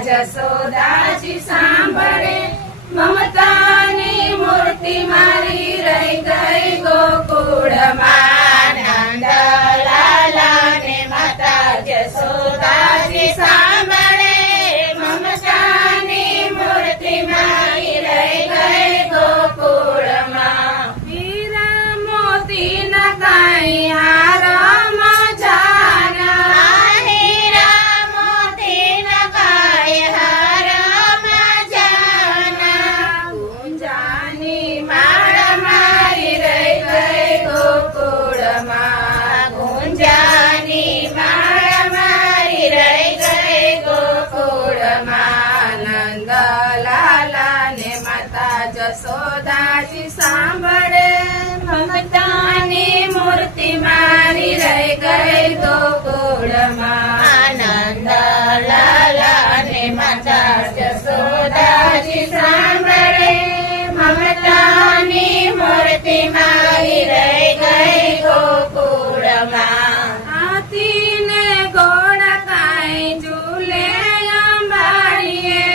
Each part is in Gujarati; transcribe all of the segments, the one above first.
જશોદાજી સાંભળે, મમતાની મૂર્તિ મારી રહી ગઈ ગોકુળમાં. નંદલાલાને માતા જશોદાજી સાંભળે, મમતાની મૂર્તિ મારી રહી ગઈ ગોકુળમાં. હીરા મોતીના કાંઈ હારમાં જાના, હીરા મોતીના કાંઈ હારમાં જાના. ગુંજાની માળ મારી રહી ગઈ ગોકુળમાં, ગુંજાની માળ મારી રહી ગઈ ગોકુળમાં. નંદલાલાને માતા જશોદાજી સાંભળે, મમતાની મૂર્તિ મારી રહી ગઈ ગોકુળમાં. નંદલાલાને માતા જશોદાજી સાંભળે, મમતાની મૂર્તિ મારી રહી ગઈ ગોકુળમાં. હાથીને ઘોડા કાંઈ ઝૂલે અંબાડીએ,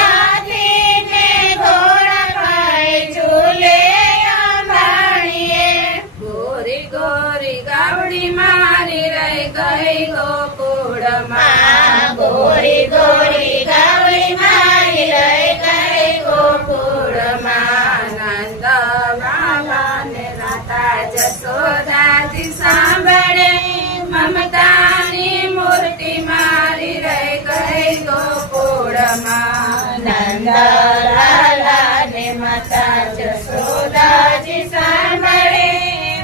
હાથીને ઘોડા કાંઈ ઝૂલે અંબાડીએ. ગોરી ગોરી ગાવડી મારી રહી ગઈ ગોકુળમાં, ગોરી ગોરી ગાવડી મારી રહી ગઈ ગોકુળમાં. નંદ બાબાને માતા જશોદાજી સાંભળે, મમતાની મૂર્તિ મારી રહી ગઈ ગોકુળમાં. નંદલાલાને માતા જશોદાજી સાંભળે,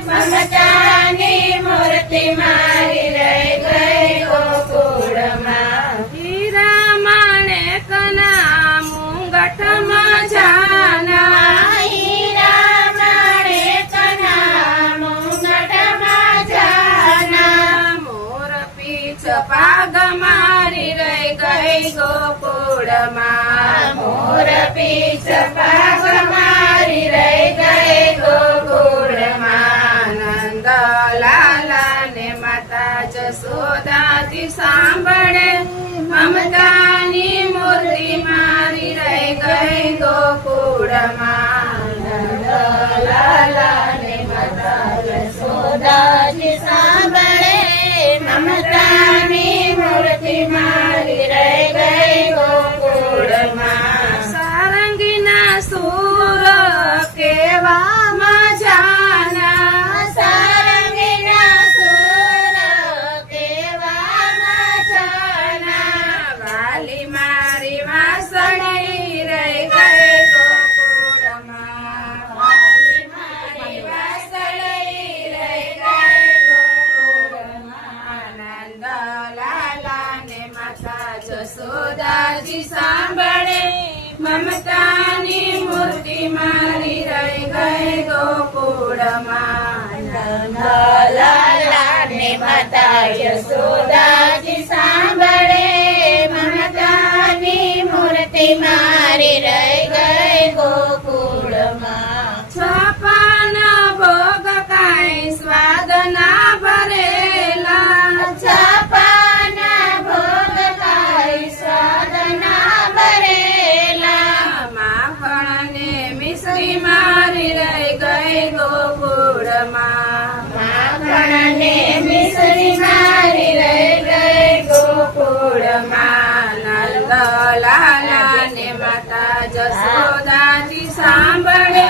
મમતાની મૂર્તિ મારી રહી ગઈ ગોકુળમાં. હીરા માણેકના મુંગટમાં જાના, હીરા માણેકના મુંગટમાં જાના. મોર પીછ પાગ મારી રહી ગઈ ગોકુળમાં, મોર પીછ પાગ મારી રહી ગઈ ગોકુળમાં. નંદલાલાને માતા જશોદાજી સાંભળે, મમતાની મૂર્તિ મારી રહી ગઈ ગોકુળમાં. નંદલાલાને માતા જશોદાજી સાંભળે, મમતાની મૂર્તિ મારી રહી ગઈ ગોકુળમાં. સારંગીના સૂર કેવામાં જાના, સારંગીના સૂર કેવામાં જાના. વાલી મારી વાસળી રહી ગઈ ગોકુળમાં, વાલી મારી વાસળી રહી ગઈ ગોકુળમાં. નંદલાલાને માતા જશોદાજી સાંભળે, મમતાની મૂર્તિ મારી રહી ગઈ ગોકુળમાં. નંદલાલાને માતા જશોદાજી સાંભળે, મમતાની મૂર્તિ મારી રહી ગઈ ગોકુળમાં. છપ્પન ભોગ કાંઈ સ્વાદ ના ભરેલા, છપ્પન ભોગ કાંઈ સ્વાદ ના ભરેલા. માખણને મિશ્રી મારી રહી ગઈ ગોકુળમાં, માખણને મિશ્રી મારી રહી ગઈ ગોકુળમાં. નંદલાલાને માતા જશોદાજી સાંભળે,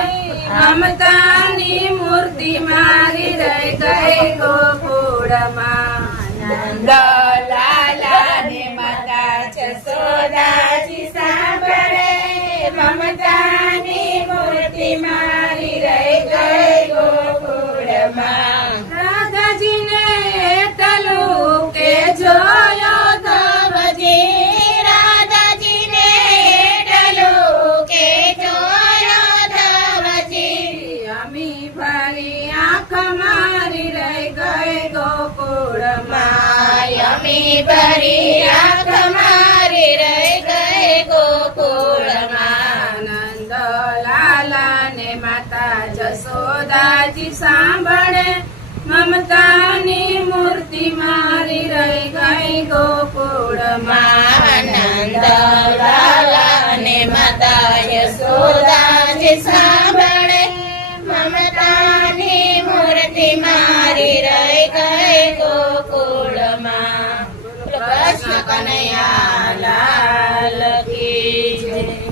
મમતાની મૂર્તિ મારી રહી ગઈ ગોકુળમાં. નંદલાલાને માતા જશોદાજી સાંભળે, મમતાની મૂર્તિ મારી રહી ગઈ ગોકુળમાં. રાધાજીને એટલું કે જોયો ધવજી, રાધાજીને એટલું કે જોયો ધવજી. અમી ભરી આંખ મારી રહી ગઈ ગોકુળમાં, અમી ભરી આંખ મારી રહી ગઈ ગોકુળમાં. નંદલાલાને માતા જશોદાજી સાંભળે, મમતાની મૂર્તિ મારી રહી ગઈ ગોકુળમાં. નંદ સાંભળે મમતાની મૂર્તિ મારી રહી ગઈ ગોકુળમાં. કૃષ્ણ કનૈયા લાલ કી જય.